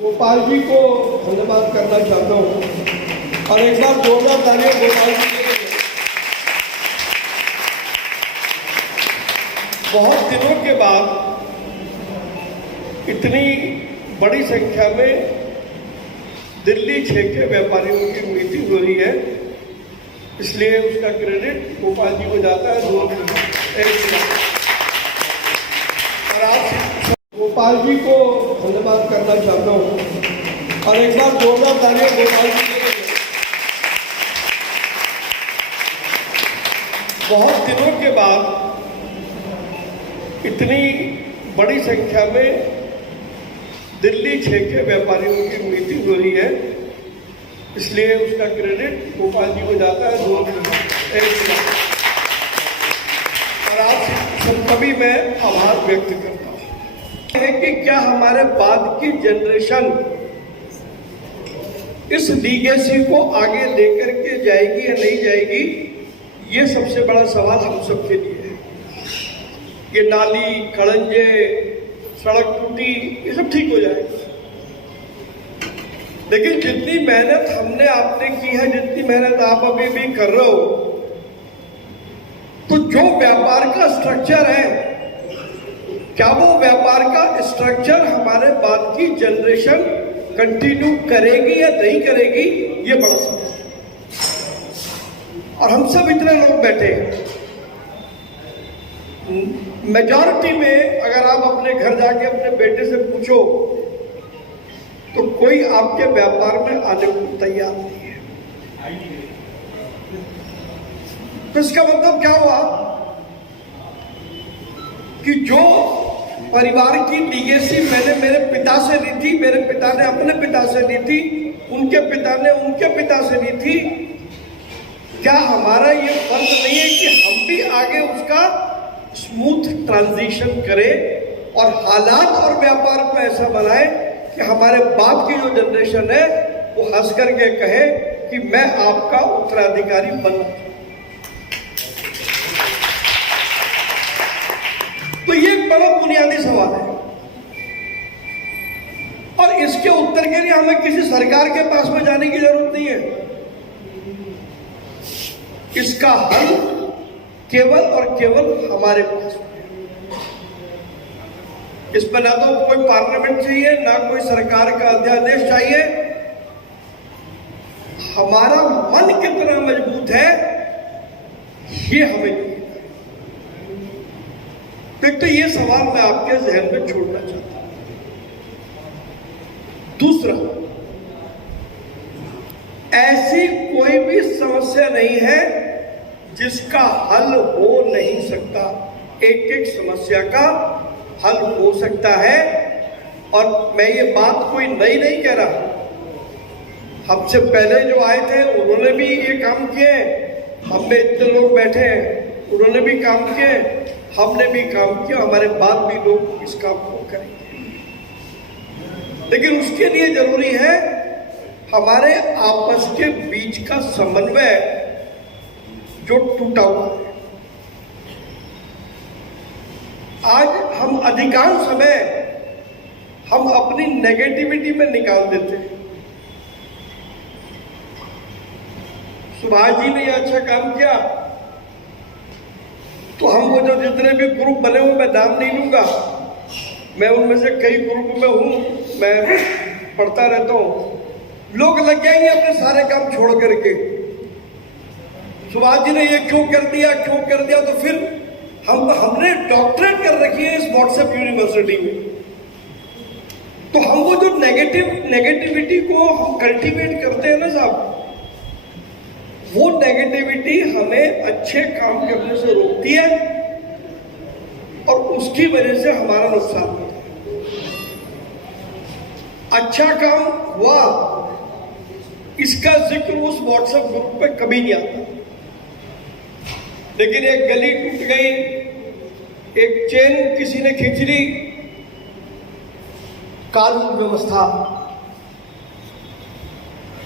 गोपाल जी को धन्यवाद करना चाहता हूँ और एक बार जोरदार तालियां गोपाल जी के लिए। बहुत दिनों के बाद इतनी बड़ी संख्या में दिल्ली 6 के व्यापारियों की मीटिंग हो रही है, इसलिए उसका क्रेडिट गोपाल जी को जाता है। और आज गोपाल जी को धन्यवाद करना चाहता हूँ और एक बार जोरदार तालियां गोपाल जी के लिए। बहुत दिनों के बाद इतनी बड़ी संख्या में दिल्ली 6 के व्यापारियों की मीटिंग हो रही है, इसलिए उसका क्रेडिट गोपाल जी को जाता है। और आज सभी मैं आभार व्यक्त करता हूँ है कि क्या हमारे बाद की जनरेशन इस लीगेसी को आगे लेकर के जाएगी या नहीं जाएगी, ये सबसे बड़ा सवाल हम सबके लिए है। ये नाली, खड़ंजे, सड़क टूटी, ये सब ठीक हो जाएगा, लेकिन जितनी मेहनत हमने आपने की है, जितनी मेहनत आप अभी भी कर रहे हो, तो जो व्यापार का स्ट्रक्चर है, क्या वो व्यापार का स्ट्रक्चर हमारे बाद की जनरेशन कंटिन्यू करेगी या नहीं करेगी, ये बड़ा सवाल है। और हम सब इतने लोग बैठे हैं, मेजॉरिटी में अगर आप अपने घर जाके अपने बेटे से पूछो तो कोई आपके व्यापार में आने को तैयार नहीं है। तो इसका मतलब क्या हुआ कि जो परिवार की लीगेसी मैंने मेरे पिता से ली थी, मेरे पिता ने अपने पिता से ली थी, उनके पिता ने उनके पिता से ली थी, क्या हमारा ये फर्ज नहीं है कि हम भी आगे उसका स्मूथ ट्रांजिशन करें और हालात और व्यापार को ऐसा बनाए कि हमारे बाप की जो जनरेशन है वो हंस करके कहे कि मैं आपका उत्तराधिकारी बन। तो ये एक बड़ा बुनियादी सवाल है और इसके उत्तर के लिए हमें किसी सरकार के पास में जाने की जरूरत नहीं है। इसका हल केवल और केवल हमारे पास है। इसमें ना तो कोई पार्लियामेंट चाहिए, ना कोई सरकार का अध्यादेश चाहिए। हमारा मन कितना मजबूत है ये हमें तो ये सवाल मैं आपके जहन में छोड़ना चाहता हूं। दूसरा, ऐसी कोई भी समस्या नहीं है जिसका हल हो नहीं सकता। एक एक समस्या का हल हो सकता है और मैं ये बात कोई नई नहीं कह रहा। हमसे पहले जो आए थे उन्होंने भी ये काम किए, हम में इतने लोग बैठे हैं, उन्होंने भी काम किए, हमने भी काम किया, हमारे बाद भी लोग इस काम को करेंगे। लेकिन उसके लिए जरूरी है हमारे आपस के बीच का समन्वय जो टूटा हुआ है। आज हम अधिकांश समय हम अपनी नेगेटिविटी में निकाल देते हैं। सुभाष जी ने यह अच्छा काम किया तो हम वो जो जितने भी ग्रुप बने हुए, मैं नाम नहीं लूंगा, मैं उनमें से कई ग्रुप में हूं, मैं पढ़ता रहता हूं, लोग लग जाएंगे अपने सारे काम छोड़ करके। सुभाष जी ने ये क्यों कर दिया, तो फिर हमने डॉक्टरेट कर रखी है इस व्हाट्सएप यूनिवर्सिटी में। तो हम वो जो नेगेटिविटी को हम कल्टीवेट करते हैं ना साहब, वो नेगेटिविटी हमें अच्छे काम करने से रोकती है और उसकी वजह से हमारा नुकसान होता है। अच्छा काम हुआ इसका जिक्र उस व्हाट्सएप ग्रुप पे कभी नहीं आता, लेकिन एक गली टूट गई, एक चेन किसी ने खींच ली, कानून व्यवस्था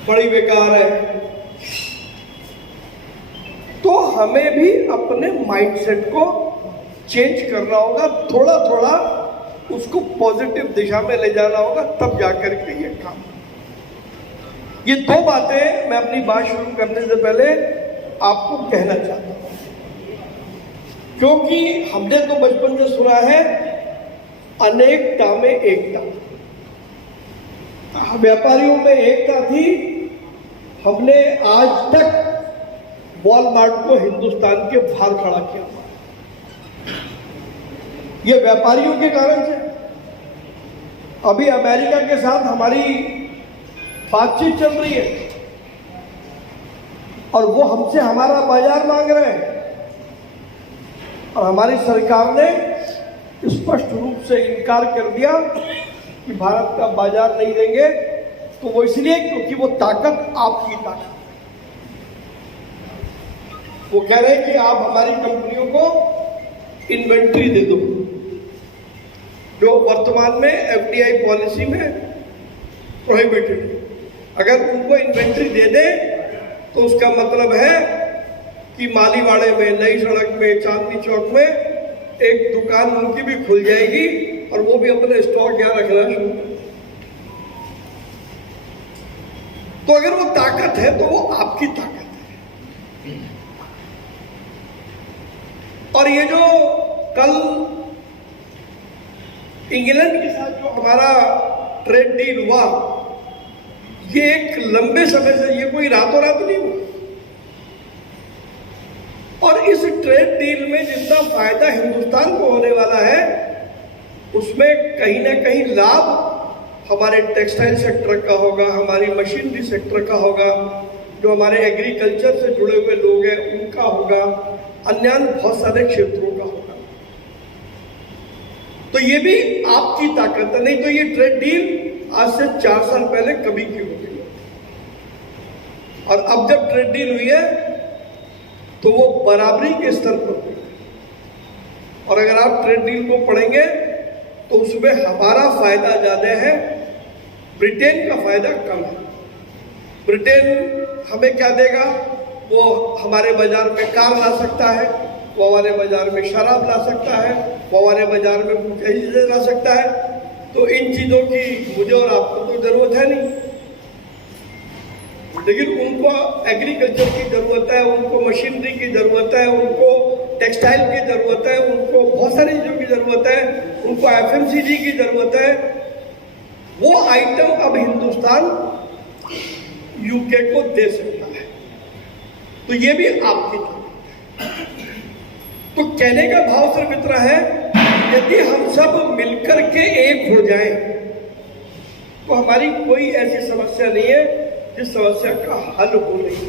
बड़ी बेकार है। तो हमें भी अपने माइंडसेट को चेंज करना होगा, थोड़ा थोड़ा उसको पॉजिटिव दिशा में ले जाना होगा, तब जाकर के ये काम। ये दो बातें मैं अपनी बात शुरू करने से पहले आपको कहना चाहता हूं, क्योंकि हमने तो बचपन से सुना है अनेकता में एकता। व्यापारियों में एकता थी। हमने आज तक वॉलमार्ट को हिंदुस्तान के बाहर खड़ा किया, ये व्यापारियों के कारण से। अभी अमेरिका के साथ हमारी बातचीत चल रही है और वो हमसे हमारा बाजार मांग रहे हैं, और हमारी सरकार ने स्पष्ट रूप से इनकार कर दिया कि भारत का बाजार नहीं देंगे। तो वो इसलिए क्योंकि वो ताकत आपकी ताकत। वो कह रहे हैं कि आप हमारी कंपनियों को इन्वेंट्री दे दो, जो वर्तमान में एफडीआई पॉलिसी में प्रोहिबिटेड है। अगर उनको इन्वेंट्री दे दें तो उसका मतलब है कि मालीवाड़े में, नई सड़क में, चांदनी चौक में एक दुकान उनकी भी खुल जाएगी और वो भी अपने स्टॉक यहाँ रखना शुरू कर। तो अगर वो ताकत है तो वो आपकी ताकत है। और ये जो कल इंग्लैंड के साथ जो हमारा ट्रेड डील हुआ, ये एक लंबे समय से, ये कोई रातों रात नहीं हुआ। और इस ट्रेड डील में जितना फायदा हिंदुस्तान को होने वाला है, उसमें कहीं ना कहीं लाभ हमारे टेक्सटाइल सेक्टर का होगा, हमारी मशीनरी सेक्टर का होगा, जो हमारे एग्रीकल्चर से जुड़े हुए लोग हैं उनका होगा, अन्य बहुत सारे क्षेत्रों का होगा। तो ये भी आपकी ताकत है। नहीं तो ये ट्रेड डील आज से 4 साल पहले कभी की होगी, और अब जब ट्रेड डील हुई है तो वो बराबरी के स्तर पर हुई। और अगर आप ट्रेड डील को पढ़ेंगे तो उसमें हमारा फायदा ज्यादा है, ब्रिटेन का फायदा कम है। ब्रिटेन हमें क्या देगा? वो हमारे बाजार में कार ला सकता है, वो हमारे बाजार में शराब ला सकता है, वो हमारे बाजार में कुछ ऐसी चीजें ला सकता है। तो इन चीजों की मुझे और आपको तो जरूरत है नहीं, लेकिन उनको एग्रीकल्चर की जरूरत है, उनको मशीनरी की जरूरत है, उनको टेक्सटाइल की जरूरत है, उनको बहुत सारी चीजों की जरूरत है, उनको एफएमसीजी की जरूरत है। वो आइटम अब हिंदुस्तान यूके को दे सकता है। तो ये भी आपकी ताकत। तो कहने का भाव सिर्फ इतना है, यदि हम सब मिलकर के एक हो जाएं तो हमारी कोई ऐसी समस्या नहीं है जिस समस्या का हल हो नहीं।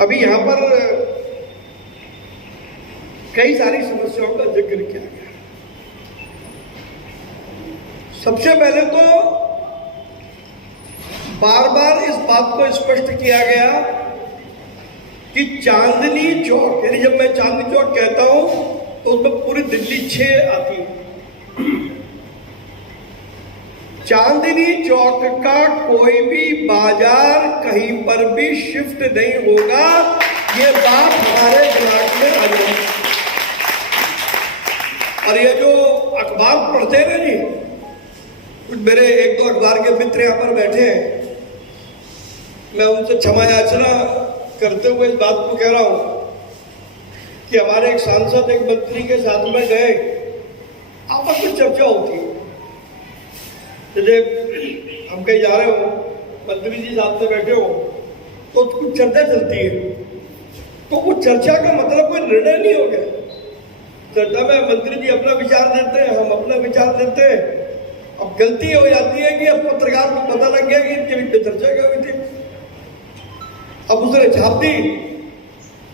अभी यहां पर कई सारी समस्याओं का जिक्र किया गया। सबसे पहले तो बार बार इस बात को स्पष्ट किया गया कि चांदनी चौक, यानी जब मैं चांदनी चौक कहता हूं तो उसमें पूरी दिल्ली 6 आती है। चांदनी चौक का कोई भी बाजार कहीं पर भी शिफ्ट नहीं होगा, ये बात हमारे दिमाग में आ गई। और ये जो अखबार पढ़ते हैं ना जी, कुछ मेरे 1-2 अखबार के मित्र यहां पर बैठे हैं, मैं उनसे क्षमा याचना करते हुए इस बात को कह रहा हूं कि हमारे एक सांसद एक मंत्री के साथ में गए, आपस में चर्चा होती है। जैसे हम कहीं जा रहे हो, मंत्री जी साथ में बैठे हो, तो कुछ चर्चा चलती है, तो वो चर्चा का मतलब कोई निर्णय नहीं हो गया। चर्चा में मंत्री जी अपना विचार देते हैं, हम अपना विचार देते हैं। अब गलती हो जाती है कि अब पत्रकार को पता लग गया कि इनके बीच में चर्चा क्या हुई थी, अब उसने छाप दी।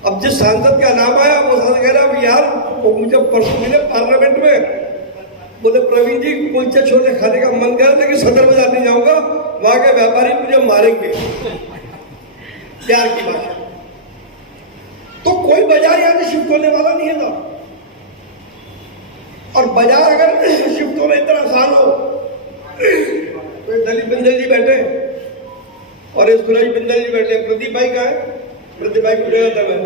अब जिस सांसद का नाम आया वो सांसद कह रहा यार, वो मुझे परसों मिले पार्लियामेंट में, बोले प्रवीण जी कुलचे छोले खाने का मन कर, लेकिन सदर बाजार नहीं जाऊंगा, वहां के व्यापारी मुझे मारेंगे। प्यार की भाषा। तो कोई बाजार यहां से शिफ्ट होने वाला नहीं है ना। और बाजार अगर शिफ्ट होना इतना आसान हो तो दलीप बिंदल जी बैठे और सुरेश बिंदल जी बैठे, प्रदीप भाई कहाँ है? प्रदीप भाई को था मैं।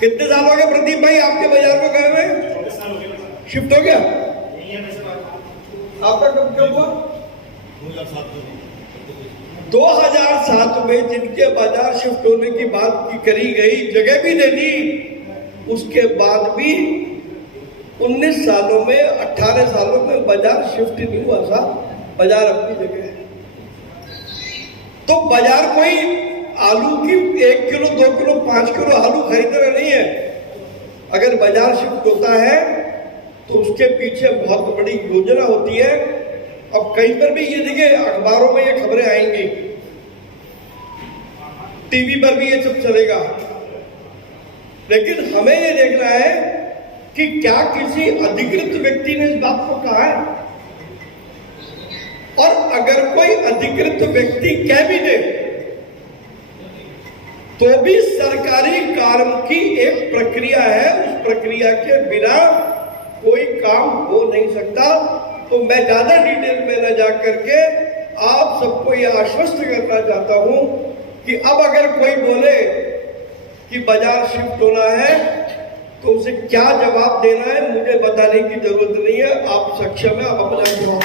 कितने साल हो गए प्रदीप भाई आपके बाजार में गए हुए? शिफ्ट हो गया? आपका कब हुआ? 2007 में जिनके बाजार शिफ्ट होने की बात की करी गई, जगह भी दे दी, उसके बाद भी 19 सालों में 18 सालों में बाजार शिफ्ट नहीं हुआ साहब। बाजार अपनी जगह है। तो बाजार कोई आलू की 1 किलो 2 किलो 5 किलो आलू खरीदना नहीं है। अगर बाजार शिफ्ट होता है तो उसके पीछे बहुत बड़ी योजना होती है। अब कहीं पर भी ये देखिए, अखबारों में ये खबरें आएंगी, टीवी पर भी ये सब चलेगा, लेकिन हमें ये देखना है कि क्या किसी अधिकृत व्यक्ति ने इस बात को कहा है? और अगर कोई अधिकृत व्यक्ति कह भी दे तो भी सरकारी कार्य की एक प्रक्रिया है, उस प्रक्रिया के बिना कोई काम हो नहीं सकता। तो मैं ज्यादा डिटेल में न जाकर के आप सबको यह आश्वस्त करना चाहता हूं कि अब अगर कोई बोले कि बाजार शिफ्ट होना है तो उसे क्या जवाब देना है मुझे बताने की जरूरत नहीं है। आप सक्षम है, आप अपना जवाब।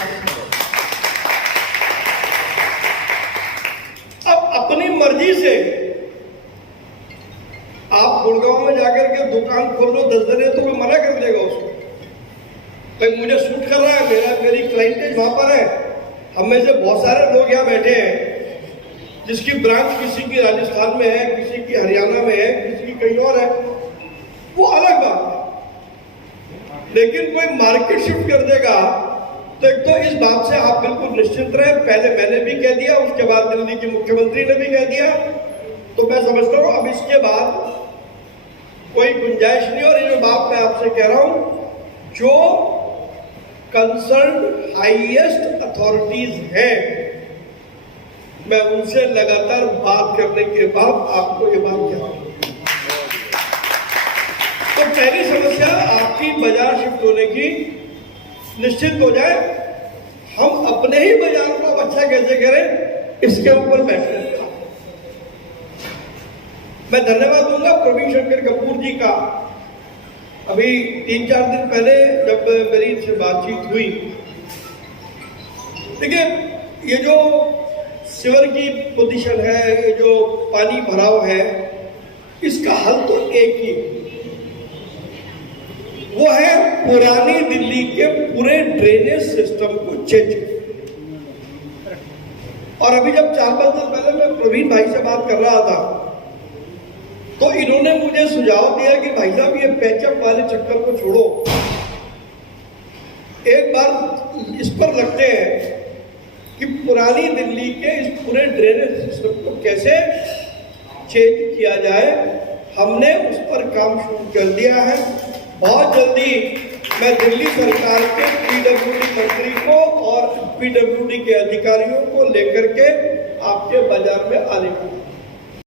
अब अपनी मर्जी से आप गुड़गांव में जाकर के दुकान खोल लो 10 दिन, तो कोई मना कर देगा उसको? भाई मुझे शूट कर रहा है, मेरी क्लाइंटेज वहां पर है। हम में से बहुत सारे लोग यहाँ बैठे हैं जिसकी ब्रांच किसी की राजस्थान में है, किसी की हरियाणा में है, किसी की कहीं और है, वो अलग बात है। लेकिन कोई मार्केट शिफ्ट कर देगा तो एक तो इस बात से आप बिल्कुल निश्चिंत रहे। पहले मैंने भी कह दिया, उसके बाद दिल्ली के मुख्यमंत्री ने भी कह दिया, तो मैं समझता हूं अब इसके बाद कोई गुंजाइश नहीं। और ये जो बात मैं आपसे कह रहा हूं, जो कंसर्न हाईएस्ट अथॉरिटीज हैं, मैं उनसे लगातार बात करने के बाद आपको ये बात कह रहा हूं। तो पहली समस्या आपकी बाजार शिफ्ट होने की निश्चित हो जाए। हम अपने ही बाजार को अच्छा कैसे करें, इसके ऊपर बैठे। मैं धन्यवाद दूंगा प्रवीण शंकर कपूर जी का। अभी 3-4 दिन पहले जब मेरी इनसे बातचीत हुई, देखिए ये जो सीवर की पोजीशन है, ये जो पानी भराव है, इसका हल तो एक ही, वो है पुरानी दिल्ली के पूरे ड्रेनेज सिस्टम को चेंज। और अभी जब 4-5 दिन पहले मैं प्रवीण भाई से बात कर रहा था तो इन्होंने मुझे सुझाव दिया कि भाई साहब ये पैचअप वाले चक्कर को छोड़ो, एक बार इस पर लगते हैं कि पुरानी दिल्ली के इस पूरे ड्रेनेज सिस्टम को कैसे चेंज किया जाए। हमने उस पर काम शुरू कर दिया है। बहुत जल्दी मैं दिल्ली सरकार के पीडब्ल्यूडी मंत्री को और पीडब्ल्यूडी के अधिकारियों को लेकर के आपके बाजार में आने को